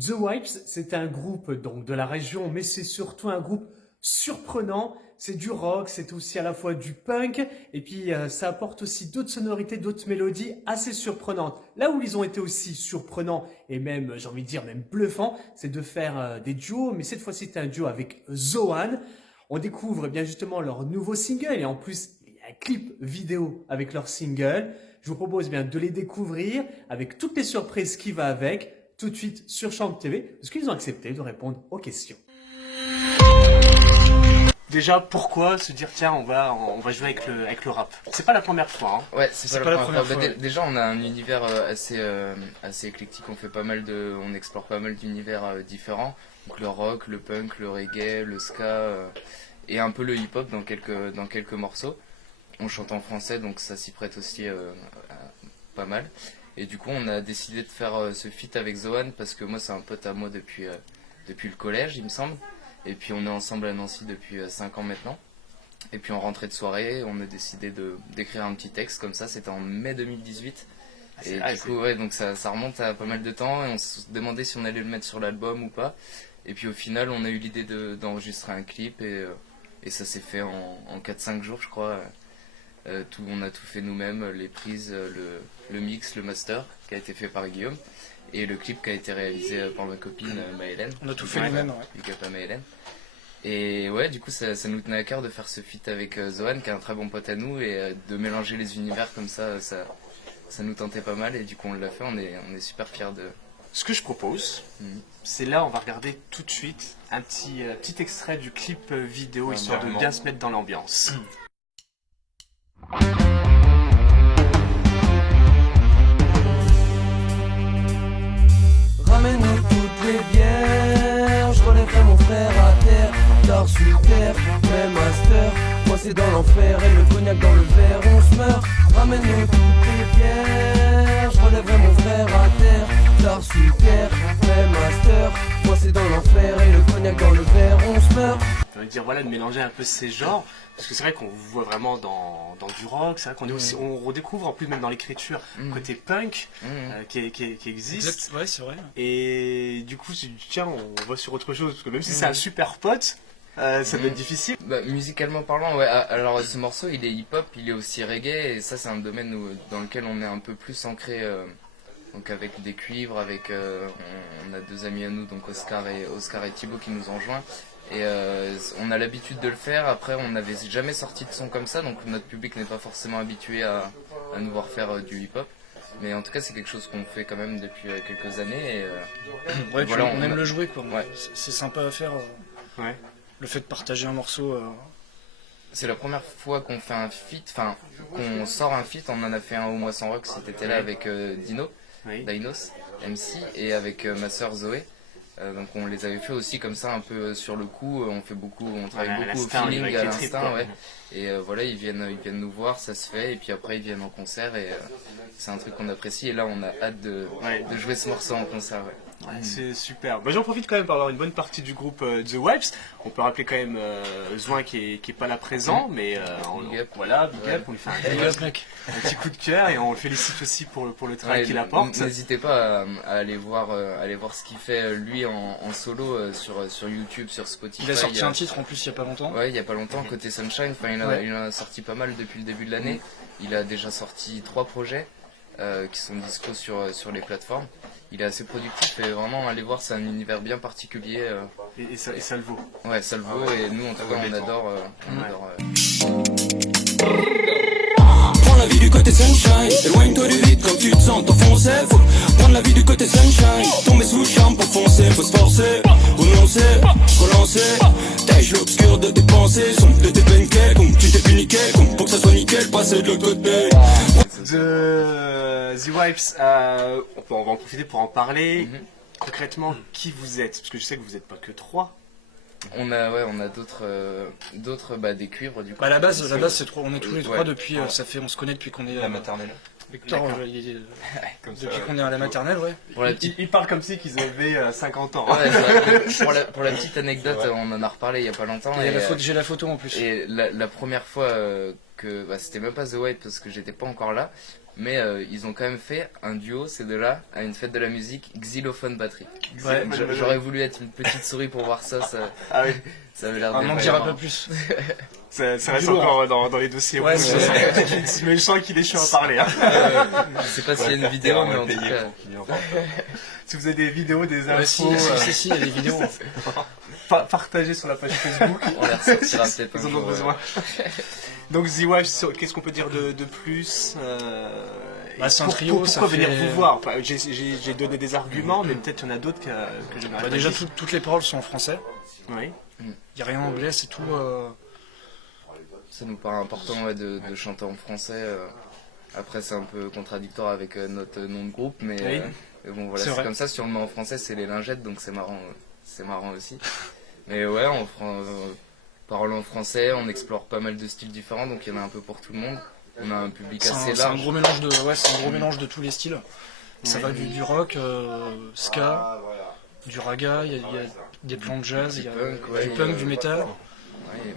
The Wipes, c'est un groupe donc de la région, mais c'est surtout un groupe surprenant. C'est du rock, c'est aussi à la fois du punk, et puis ça apporte aussi d'autres sonorités, d'autres mélodies assez surprenantes. Là où ils ont été aussi surprenants, et même, j'ai envie de dire, même bluffants, c'est de faire des duos, mais cette fois-ci c'est un duo avec Zohan. On découvre bien justement leur nouveau single, et en plus, il y a un clip vidéo avec leur single. Je vous propose bien de les découvrir avec toutes les surprises qui va avec tout de suite sur Champ TV, parce qu'ils ont accepté de répondre aux questions. Déjà, pourquoi se dire tiens, on va jouer avec le rap? C'est pas la première fois. Hein. Ouais, c'est pas la première fois. Déjà, on a un univers assez éclectique. On explore pas mal d'univers différents. Donc le rock, le punk, le reggae, le ska et un peu le hip-hop dans quelques morceaux. On chante en français, donc ça s'y prête aussi pas mal. Et du coup, on a décidé de faire ce feat avec Zohan parce que moi, c'est un pote à moi depuis le collège, il me semble. Et puis, on est ensemble à Nancy depuis 5 ans maintenant. Et puis, en rentrée de soirée, on a décidé d'écrire un petit texte comme ça. C'était en mai 2018. Et du coup, ouais, donc ça remonte à pas mal de temps. Et on se demandait si on allait le mettre sur l'album ou pas. Et puis, au final, on a eu l'idée d'enregistrer un clip. Et ça s'est fait en 4-5 jours, je crois. On a tout fait nous-mêmes, les prises, le mix, le master qui a été fait par Guillaume et le clip qui a été réalisé par ma copine Maëlène. On a tout fait nous-mêmes, ouais. Big up à Maëlène. Et ouais, du coup ça nous tenait à cœur de faire ce feat avec Zohan qui est un très bon pote à nous et de mélanger les univers comme ça nous tentait pas mal et du coup on l'a fait, on est super fiers de... Ce que je propose, c'est là on va regarder tout de suite un petit extrait du clip vidéo histoire de bien se mettre dans l'ambiance. Ramène-nous toutes les bières, je relèverai mon frère à terre, tard sur terre, même master, moi c'est dans l'enfer et le cognac dans le verre, on se meurt. Ramène-nous toutes les bières, je relèverai mon frère à terre, tard sur terre, même master, moi c'est dans l'enfer et le cognac dans le verre, on se meurt. Je veux dire voilà de mélanger un peu ces genres parce que c'est vrai qu'on vous voit vraiment dans du rock, c'est vrai qu'on est aussi, on redécouvre en plus même dans l'écriture côté punk qui existe. Ouais, c'est vrai. Et du coup tiens on va sur autre chose parce que même si c'est un super pote ça doit être difficile. Bah, musicalement parlant, ouais. Alors ce morceau il est hip-hop, il est aussi reggae et ça c'est un domaine dans lequel on est un peu plus ancré. Donc avec des cuivres, on a deux amis à nous, donc Oscar et Thibaut qui nous ont rejoints. Et on a l'habitude de le faire, après on n'avait jamais sorti de son comme ça, donc notre public n'est pas forcément habitué à nous voir faire du hip-hop. Mais en tout cas c'est quelque chose qu'on fait quand même depuis quelques années. Et, ouais, voilà, on aime le jouer quoi. Ouais. C'est sympa à faire. Ouais. Le fait de partager un morceau. C'est la première fois qu'on fait un feat, enfin qu'on sort un feat, on en a fait un au Mois Sans Rock cet été-là avec Dino, Dinos, MC et avec ma sœur Zoé. Donc on les avait fait aussi comme ça un peu sur le coup, on travaille beaucoup au feeling, à l'instinct, ouais. Et voilà, ils viennent nous voir, ça se fait, et puis après ils viennent en concert et c'est un truc qu'on apprécie et là on a hâte de jouer ce morceau en concert. Ouais. Ouais, c'est super. Bah, j'en profite quand même pour avoir une bonne partie du groupe The Wipes. On peut rappeler quand même Zoin qui est pas là présent, mais Big up. voilà, big up, on lui fait un petit coup de cœur et on le félicite aussi pour le travail qu'il apporte. N'hésitez pas à aller voir ce qu'il fait lui en solo sur YouTube, sur Spotify. Il a sorti un titre en plus il y a pas longtemps. Ouais, il y a pas longtemps côté Sunshine. Enfin, il en a sorti pas mal depuis le début de l'année. Il a déjà sorti 3 projets qui sont dispo sur les plateformes. Il est assez productif et vraiment aller voir, c'est un univers bien particulier. Et ça le vaut. Ouais, ça le vaut et nous en tout cas on adore. Prends la vie du côté sunshine, éloigne-toi du vide comme tu te sens t'enfoncer. Faut prendre la vie du côté sunshine, tomber sous le charme pour foncer. Faut se forcer, renoncer, relancer. Tèche l'obscur de tes pensées, son de tes peines comme tu t'es pu nickel, comme pour que ça soit nickel, passer de l'autre côté. The Wipes, on va en profiter pour en parler. Concrètement, qui vous êtes? Parce que je sais que vous n'êtes pas que 3. On a d'autres des cuivres du coup. Bah la base c'est 3, on est tous les 3 depuis on se connaît depuis qu'on est la maternelle. Victor, depuis qu'on est à la maternelle, ouais. Il parle comme si qu'ils avaient 50 ans. Ouais, pour la petite anecdote, on en a reparlé il y a pas longtemps. J'ai la photo en plus. Et la première fois c'était même pas The White parce que j'étais pas encore là. Mais ils ont quand même fait un duo, ces deux-là, à une fête de la musique, Xylophone Batterie. Ouais. J'aurais voulu être une petite souris pour voir ça. Ah oui. Ça avait l'air On n'en d'être dira vraiment- pas plus. Ça reste lourd, encore dans les dossiers Ouais, rouges. Mais je sens qu'il est chaud à parler. Hein. Je sais pas s'il y a une vidéo, mais en tout cas... Si vous avez des vidéos, des Ouais, si, infos, si, il y a des vidéos. partagez sur la page Facebook. On les ressortira peut-être Ils un en ont jour. besoin. Donc Z-Waves, qu'est-ce qu'on peut dire de plus C'est un trio, ça pourquoi venir fait- vous voir? Enfin, j'ai donné des arguments, mais peut-être il y en a d'autres que je n'aurais pas Déjà, dit. toutes les paroles sont en français. Oui. Il n'y a rien en anglais, c'est tout. Ça nous paraît important de chanter en français. Après, c'est un peu contradictoire avec notre nom de groupe, mais, Oui. mais bon, voilà, C'est c'est vrai. comme ça. Si on le met en français, c'est les lingettes, donc c'est marrant aussi. Mais ouais, on parle en français, on explore pas mal de styles différents, donc il y en a un peu pour tout le monde. On a un public C'est assez un large. gros mélange c'est un gros mélange de tous les styles. Ça va du rock, ska, du raga, il y a des plans de jazz, il y a punk, ouais, du punk, du métal, Ouais,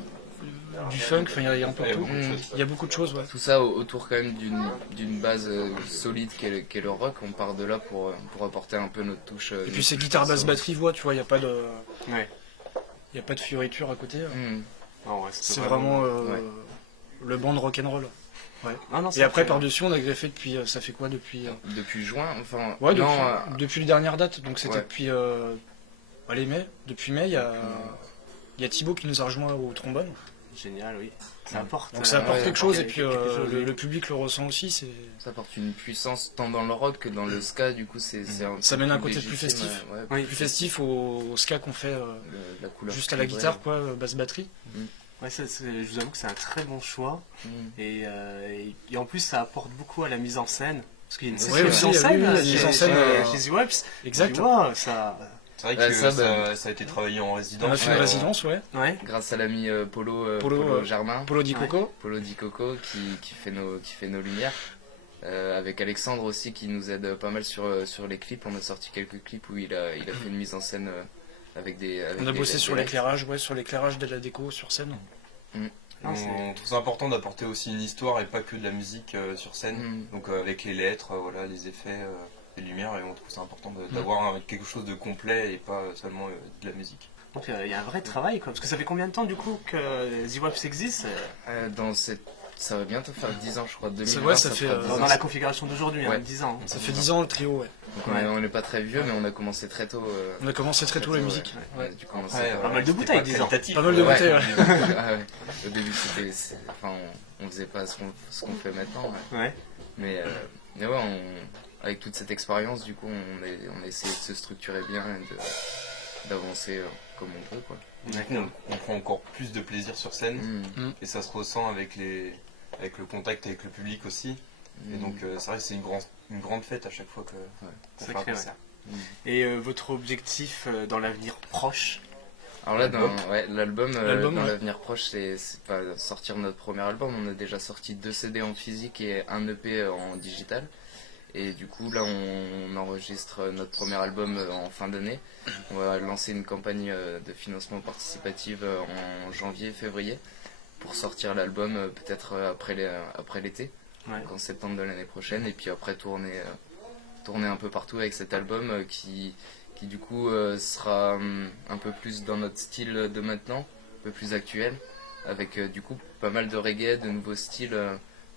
du funk, enfin il y a un peu de tout. Mm. Il y a beaucoup de choses, ouais. Tout ça autour quand même d'une base solide qu'est le rock. On part de là pour apporter un peu notre touche. Et puis c'est guitare, basse, batterie, voix, tu vois, il n'y a pas de... Ouais. Il n'y a pas de fioriture à côté. Non, ouais, C'est vraiment ouais. le band rock'n'roll. Ah, non, Et c'est après, très- par-dessus, on a greffé depuis... Ça fait quoi depuis... Depuis juin, enfin. Ouais, depuis, non, depuis les dernières dates. Donc c'était ouais. depuis... allez, mai. Depuis mai, il y a Thibaut qui nous a rejoint au trombone. Génial, oui. Ça apporte. Donc ça apporte ouais, quelque chose et quelque puis chose, oui. le public le ressent aussi. ça apporte une puissance tant dans le rock que dans le ska. Du coup, Ça mène un côté plus légitime, festif. ouais, Oui. Plus festif au ska qu'on fait la couleur juste à la cuivrée. guitare, quoi, basse batterie. Ouais, je vous avoue que c'est un très bon choix. Mm. Et en plus, ça apporte beaucoup à la mise en scène. Parce qu'il y a une Ouais, sacrée aussi, mise en scène. oui, la mise en scène, chez Z-Waves. Exact. Tu vois, ça. C'est vrai Ouais, que ça, ça a été travaillé en On a résidence. fait une résidence, ouais. Ouais. Grâce à l'ami Polo Polo, Germain, Polo Di Coco. Polo Di Coco qui fait nos lumières. Avec Alexandre aussi qui nous aide pas mal sur les clips. On a sorti quelques clips où il a fait une mise en scène avec des. On a bossé sur les l'éclairage, ouais, sur l'éclairage de la déco sur scène. On trouve ça important d'apporter aussi une histoire et pas que de la musique sur scène. Mm. Donc avec les lettres, voilà, les effets, les lumières, et on trouve ça important d'avoir quelque chose de complet et pas seulement de la musique. Donc il y a un vrai travail, quoi. Parce que ça fait combien de temps, du coup, que Z-Waves existe Ça va bientôt faire 10 ans, je crois. 2020, Ouais, ça fait, fera 10 ans. dans la configuration d'aujourd'hui, Ouais. 10 ans. Ça fait 10 ans le trio, ouais. Donc on n'est pas très vieux, mais on a commencé très tôt. On a commencé très tôt la musique. Ouais, du coup, Pas mal de bouteilles, c'était 10 ans. qualitatif, Pas mal de ouais. bouteilles, ouais. Ah ouais. Au début, enfin, on faisait pas ce qu'on fait maintenant. Ouais. Ouais. Mais ouais, avec toute cette expérience, du coup, on a essayé de se structurer bien et d'avancer comme on peut, quoi. Maintenant, on prend encore plus de plaisir sur scène Mm. et ça se ressent avec le contact avec le public aussi. Et donc c'est vrai que c'est une grande fête à chaque fois qu'on C'est fait un clair, concert. Et votre objectif dans l'avenir proche? Alors là, l'album, L'album, dans ouais. l'avenir proche, c'est pas sortir notre premier album. On a déjà sorti 2 CD en physique et un EP en digital. Et du coup, là, on enregistre notre premier album en fin d'année. On va lancer une campagne de financement participatif en janvier-février pour sortir l'album peut-être après l'été, Ouais. donc en septembre de l'année prochaine. Et puis après, tourner un peu partout avec cet album qui du coup sera un peu plus dans notre style de maintenant, un peu plus actuel, avec du coup pas mal de reggae, de nouveaux styles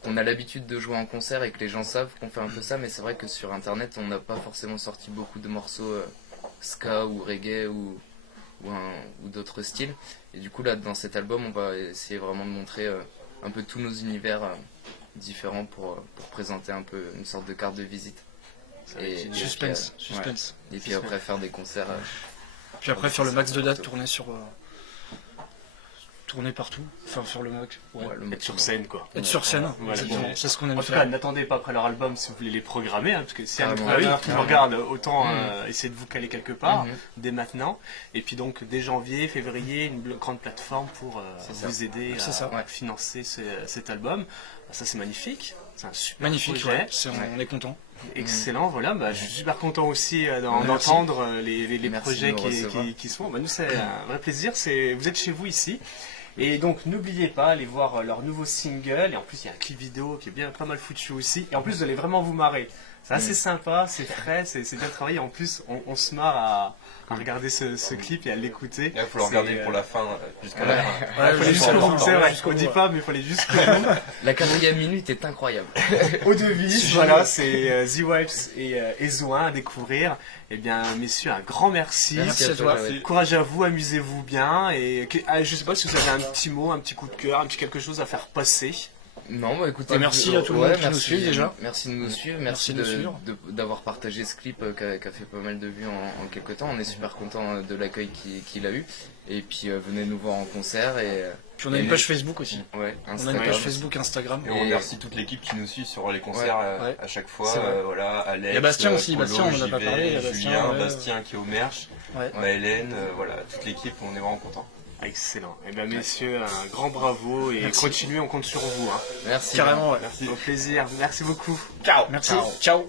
qu'on a l'habitude de jouer en concert et que les gens savent qu'on fait un peu ça, mais c'est vrai que sur internet on n'a pas forcément sorti beaucoup de morceaux ska ou reggae ou d'autres styles. Et du coup là dans cet album on va essayer vraiment de montrer un peu tous nos univers différents pour présenter un peu une sorte de carte de visite. Et Suspense, puis, suspense. ouais. Et puis après faire des concerts. Puis après faire le max de dates, tourner partout, enfin faire le max, ouais. Être sur scène, quoi. Être sur scène, Voilà. exactement. C'est ce qu'on aime En tout cas, faire. n'attendez pas après leur album si vous voulez les programmer, hein, parce que si un Carrément. programmeur Ah oui, qui nous carrément. regarde, autant essayer de vous caler quelque part Mhm. dès maintenant. Et puis donc, dès janvier, février, une grande plateforme pour C'est ça. vous aider C'est ça. à financer cet album. Ça, c'est magnifique. C'est un super Magnifique, projet. ouais. On est content. Excellent, voilà. Bah, je suis super content aussi Merci. d'entendre les Merci projets de nous recevoir. qui se font. Bah, nous, c'est un vrai plaisir. Vous êtes chez vous ici. Et donc n'oubliez pas, allez voir leur nouveau single, et en plus il y a un clip vidéo qui est bien pas mal foutu aussi, et en plus vous allez vraiment vous marrer. C'est assez sympa, c'est frais, c'est bien travaillé, en plus on se marre à regarder ce clip et à l'écouter. Il faut le regarder pour la fin, jusqu'à la fin. Il fallait jusqu'au bout, c'est vrai, on dit pas mais il fallait jusqu'au bout. La 4e minute est incroyable. Au devis, voilà, c'est The Wipes et Zoin à découvrir. Eh bien, messieurs, un grand merci. Merci à toi. Courage à vous, amusez-vous bien. Et je sais pas si vous avez un petit mot, un petit coup de cœur, un petit quelque chose à faire passer. Non, bah écoutez, merci à tout le monde qui nous suit déjà. Merci de nous suivre, merci d'avoir partagé ce clip qui a fait pas mal de vues en quelques temps. On est super content de l'accueil qu'il a eu. Et puis venez nous voir en concert. Puis on a une page Facebook aussi. Ouais, on a une page Facebook, Instagram. Et on remercie toute l'équipe qui nous suit sur les concerts à chaque fois. Voilà, Alex, il y a Bastien aussi, Polo, Bastien on en a pas JV, parlé. Julien, Bastien qui est au merch, Maëlène, voilà, toute l'équipe, on est vraiment contents. Excellent. Eh bien, messieurs, un grand bravo et continuez, on compte sur vous. Hein. Merci. Carrément, Merci. Au plaisir. Merci beaucoup. Ciao. Merci. Ciao.